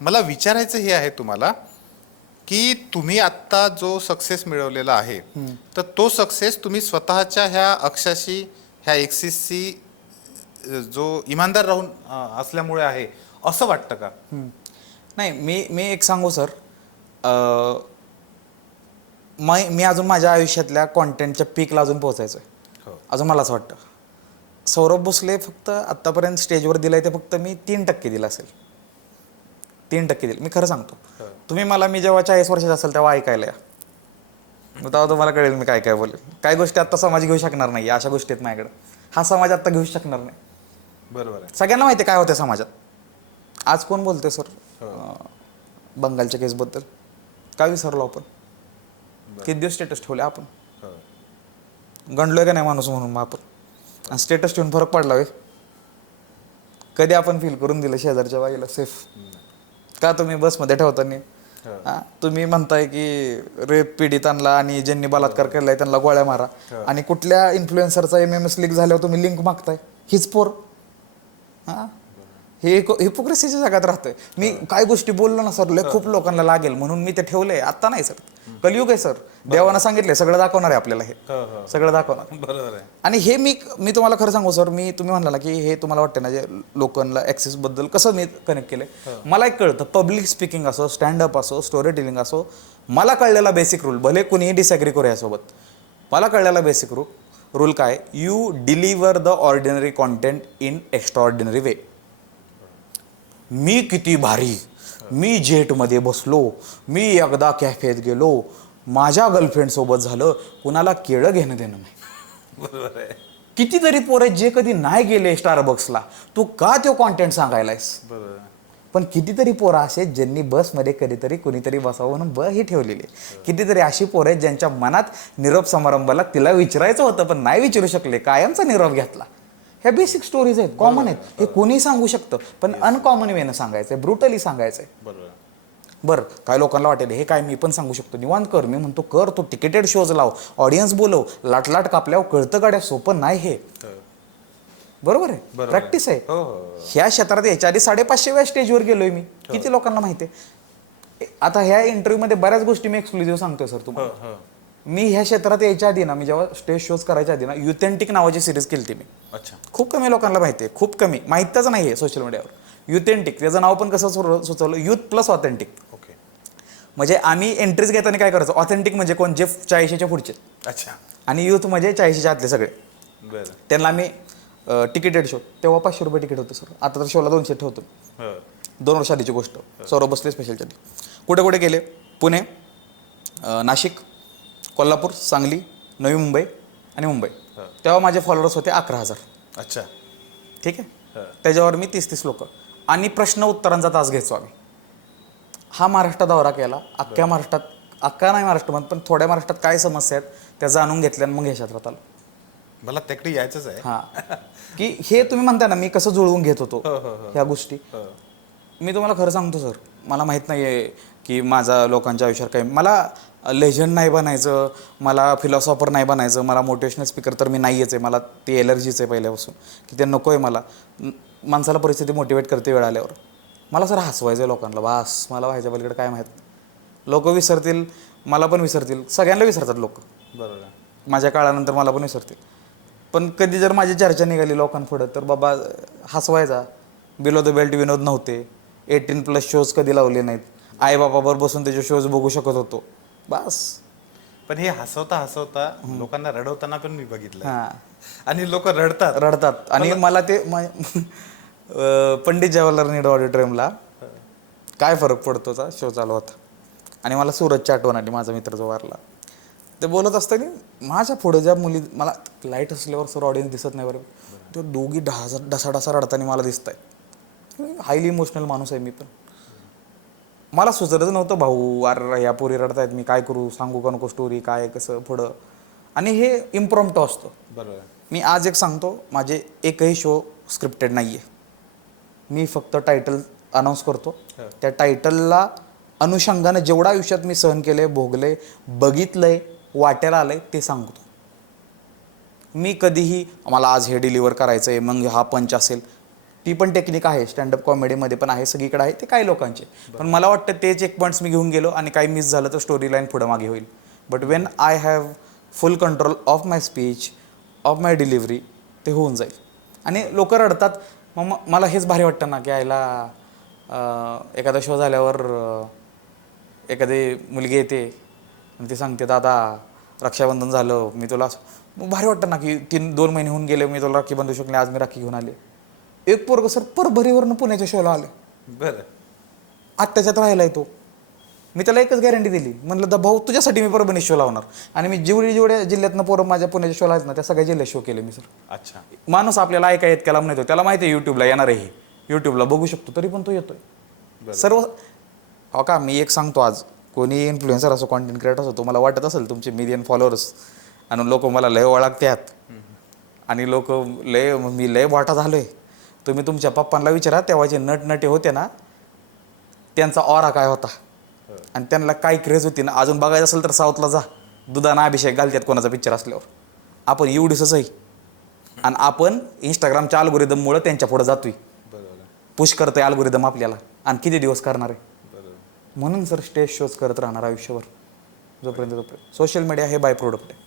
मला विचारायचं हे आहे तुम्हाला की तुम्ही आत्ता जो सक्सेस मिळवलेला आहे तर तो सक्सेस तुम्ही स्वतःच्या ह्या अक्षाशी ह्या एक्सिसशी जो इमानदार राहून असल्यामुळे आहे असं वाटतं का. नाही मी मी एक सांगू सर. मै मी अजून माझ्या आयुष्यातल्या कॉन्टेंटच्या पीकला अजून पोहोचायचं आहे हो. अजून मलाच वाटतं. सौरभ भोसले फक्त आत्तापर्यंत स्टेजवर दिलंय ते फक्त मी तीन टक्के दिलं असेल. तीन टक्के दिलं. मी खरं सांगतो. तुम्ही मला मी जेव्हा चाळीस वर्षाचा असेल तेव्हा ऐकायला या. मग तेव्हा तुम्हाला कळेल मी काय काय बोलेल. काही गोष्टी आत्ता समाज घेऊ शकणार नाही अशा गोष्टी आहेत माझ्याकडे. हा समाज आत्ता घेऊ शकणार नाही. बरोबर आहे. सगळ्यांना माहिती आहे काय होतं समाजात. आज कोण बोलतोय सर? बंगालच्या केसबद्दल. काय विसरलो आपण? किती दिवस स्टेटस ठेवले आपण. गणलोय का नाही माणूस म्हणून? मग आपण आणि स्टेटस ठेवून फरक पडला वे कधी आपण फील करून दिलं शेजारच्या बाईला? सेफ का तुम्ही बसमध्ये ठेवताना हो. हा, तुम्ही म्हणताय की रेप पीडितांना आणि ज्यांनी बलात्कार केलाय त्यांना गोळ्या मारा. आणि कुठल्या इन्फ्लुएन्सरचा एम एम एस लिंक झाल्यावर तुम्ही लिंक मागताय? हीच पोर. हा? हे हिपोक्रेसीच्या जगात राहतोय. मी काय गोष्टी बोललो ना सर लय खूप लोकांना लागेल. म्हणून मी ते ठेवले आता नाही सर कलियुग आहे सर देवानं सांगितले सगळं दाखवणार आहे आपल्याला हे. सगळं दाखवणार. बरोबर आहे. आणि हे मी मी तुम्हाला खरं सांगू सर मी तुम्ही म्हणला ना की हे तुम्हाला वाटतं ना जे लोकांना ऍक्सेस बद्दल कसं मी कनेक्ट केलंय? मला एक कळतं पब्लिक स्पीकिंग असो स्टँडअप असो स्टोरी टेलिंग असो मला कळलेला बेसिक रूल भले कुणीही डिसॅग्री करू यासोबत मला कळलेला बेसिक रूल रूल काय? You deliver the ordinary content in extraordinary way मी किती भारी मी जेटमध्ये बसलो मी एकदा कॅफेत गेलो माझ्या गर्लफ्रेंड सोबत झालं कुणाला केळं घेणं देणं नाही बरोबर आहे कितीतरी पोरं जे कधी नाही गेले स्टारबक्सला तू का तो कॉन्टेंट सांगायलायस बरोबर. पण कितीतरी पोरं असे ज्यांनी बसमध्ये कधीतरी कुणीतरी बसावं म्हणून ब ही ठेवलेली. कितीतरी अशी पोरं आहेत ज्यांच्या मनात निरोप समारंभाला तिला विचारायचं होतं पण नाही विचारू शकले कायमचा निरोप घेतला ह्या बेसिक स्टोरीज आहेत कॉमन आहेत. हे कोणी सांगू शकतं पण अनकॉमन वेनं सांगायचंय ब्रुटली सांगायचंय. बरोबर. आहे. बरं काय लोकांना वाटेल हे काय मी पण सांगू शकतो. निवांत कर मी म्हणतो कर तो टिकेटेड शोज लाव ऑडियन्स बोलव लाटलाट कापल्यावर कळतं गाड्या सोपं नाही हे. हो. बरोबर आहे? प्रॅक्टिस आहे. हो हो ह्या क्षेत्रात याच्या आधी साडेपाचशे वेळा स्टेजवर गेलोय मी. किती लोकांना माहिती आहे? आता ह्या इंटरव्ह्यू मध्ये बऱ्याच गोष्टी मी एक्सक्लुझिव्ह सांगतोय सर हो तुम्हाला हो. मी ह्या क्षेत्रात यायच्या आधी ना मी जेव्हा स्टेज शोज करायच्या आधी ना युथेंटिक नावाची सिरीज केली मी. अच्छा. खूप कमी लोकांना माहिती आहे खूप कमी. माहितच नाही आहे सोशल मीडियावर युथेंटिक त्याचं नाव पण कसं सुचवलं? युथ प्लस ऑथेंटिक ओके म्हणजे आम्ही एंट्रीज घेताना काय करायचं? ऑथेंटिक म्हणजे कोण? जे चाळीशीच्या पुढचे. अच्छा. आणि युथ म्हणजे चाळीशीच्या आतले सगळे. बरं. त्यांना आम्ही तिकीटेड शो तेव्हा पाचशे रुपये तिकीट होतं सर. आता तर शोला दोनशे ठेवतो. हो. दोन वर्ष आधीची गोष्ट. सौरभ बसले स्पेशलच्या कुठे कुठे गेले? पुणे नाशिक. कोल्हापूर सांगली नवी मुंबई आणि मुंबई. हो. तेव्हा माझे फॉलोअर्स होते अकरा हजार. अच्छा. ठीक आहे? हो. त्याच्यावर मी तीस तीस लोक. आणि प्रश्न उत्तरांचा तास घ्यायचो आम्ही. हा महाराष्ट्र दौरा केला. अख्ख्या महाराष्ट्रात अख्खा नाही महाराष्ट्रामध्ये पण थोड्या महाराष्ट्रात काय समस्या आहेत त्या जाणून घेतल्या मग ह्या क्षेत्रात आलो मला त्याकडे यायचंच आहे. हा. की हे तुम्ही म्हणता ना मी कसं जुळवून घेत होतो हो, हो, हो. ह्या गोष्टी. हो. मी तुम्हाला खरं सांगतो सर. मला माहीत नाही आहे की माझा लोकांच्या आयुष्यात काय मला लेजंड नाही बनायचं मला फिलॉसॉफर नाही बनायचं मला मोटिवेशनल स्पीकर तर मी नाहीच आहे मला ती एलर्जीच आहे पहिल्यापासून की ते नको आहे मला माणसाला परिस्थिती मोटिवेट करते वेळ आल्यावर. मला सर हसवायचं आहे लोकांना बास मला व्हायच्या पलीकडे काय माहीत. लोक विसरतील मला पण विसरतील सगळ्यांना विसरतात लोक. बरोबर. माझ्या काळानंतर मला पण विसरतील. पण कधी जर माझी चर्चा निघाली लोकांपुढं तर बाबा हसवायचा. बिलो द बेल्ट विनोद नव्हते. एटीन प्लस शोज कधी लावले नाहीत. आई बाबाबरोबर बसून त्याचे शोज बघू शकत होतो. बस. पण हे हसवता हसवता लोकांना रडवताना पण मी बघितलं. हां. आणि लोक रडतात. रडतात. आणि मला ते म- अं, पंडित जवाहरलाल नेहरू ऑडिटोरियमला काय फरक पडतोचा? शो चालू होता. आणि मला सूरजची आठवण आली माझा मित्र जो वारला. ते बोलत असताना माझ्या पुढे ज्या मुली मला लाइट असल्यावर सर ऑडियन्स दिसत नाही बरं. ते दोघी ढासा ढसा ढसा रडताना मला दिसत आहे हायली इमोशनल माणूस आहे मी पण. मला सुचतच नव्हतं भाऊ अरे या पोरी रडतायत मी काय करू सांगू का नको स्टोरी काय कसं पुढं. आणि हे इम्प्रॉम्प्टो असतो. बरोबर. मी आज एक सांगतो माझे एकही शो स्क्रिप्टेड नाही आहे मी फक्त टायटल अनाऊन्स करतो. हो. त्या टायटलला अनुषंगानं जेवढं आयुष्यात मी सहन केले भोगले बघितलंय वाट्याला आलंय ते सांगतो. मी कधीही मला आज हे डिलिव्हर करायचं आहे मग हा पंच असेल ती पण टेक्निक आहे स्टँडअप कॉमेडीमध्ये पण आहे सगळीकडे आहे ते काही लोकांचे. पण मला वाटतं तेच एक पॉईंट्स मी घेऊन गेलो आणि काही मिस झालं तर स्टोरी लाईन पुढं मागे होईल. But when I have full control of my speech of my delivery ते होऊन जाईल. आणि लोक रडतात. मग मला हेच भारी वाटतं ना की आयला एखादा शो झाल्यावर एखादी मुलगी येते आणि ती सांगते दादा रक्षाबंधन झालं मी तुला असं-" मग भारी वाटतं ना की तीन दोन महिने होऊन गेले मी तुला राखी बांधू शकले आज मी राखी घेऊन आले. एक पोरग सर परभरीवरनं पुण्याच्या शोला आले. बरं. आत्ताच्यात राहिलाय तो. मी त्याला एकच गॅरंटी दिली. म्हणलं दा भाऊ तुझ्यासाठी मी परभणी शो लावणार. आणि मी जेवढे जेवढ्या जिल्ह्यातनं पोरं माझ्या पुण्याच्या शोला आहेत ना त्या सगळ्या जिल्ह्यात शो केले मी सर. अच्छा. माणूस आपल्याला ऐका येत त्याला म्हणतो त्याला माहिती आहे यूट्यूबला येणार आहे यूट्यूबला बघू शकतो तरी पण तो येतोय. सर्व हो का? मी एक सांगतो आज. कोणी इन्फ्लुएन्सर असो कॉन्टेंट क्रिएटर असो तुम्हाला वाटत असेल तुमचे मिलियन फॉलोअर्स आणि लोक मला लय ओळखतात. आणि लोक लय मी लय वाटा झालोय. तुम्ही तुमच्या पप्पांना विचारा तेव्हा जे नटनटे होते ना त्यांचा ऑरा काय होता? आणि त्यांना काय क्रेज होती ना अजून बघायचं असेल तर साऊथला जा. दुधाना अभिषेक घालतात कोणाचा पिक्चर असल्यावर. आपण एवढीच आहे आणि आपण इंस्टाग्रामच्या अल्गोरिदममुळं त्यांच्या पुढे जातोय. पुश करतोय अल्गोरिदम आपल्याला. आणि किती दिवस करणार आहे? म्हणून सर स्टेज शोज करत राहणार आयुष्यभर. जोपर्यंत जोपर्यंत. सोशल मीडिया हे बाय प्रोडक्ट आहे.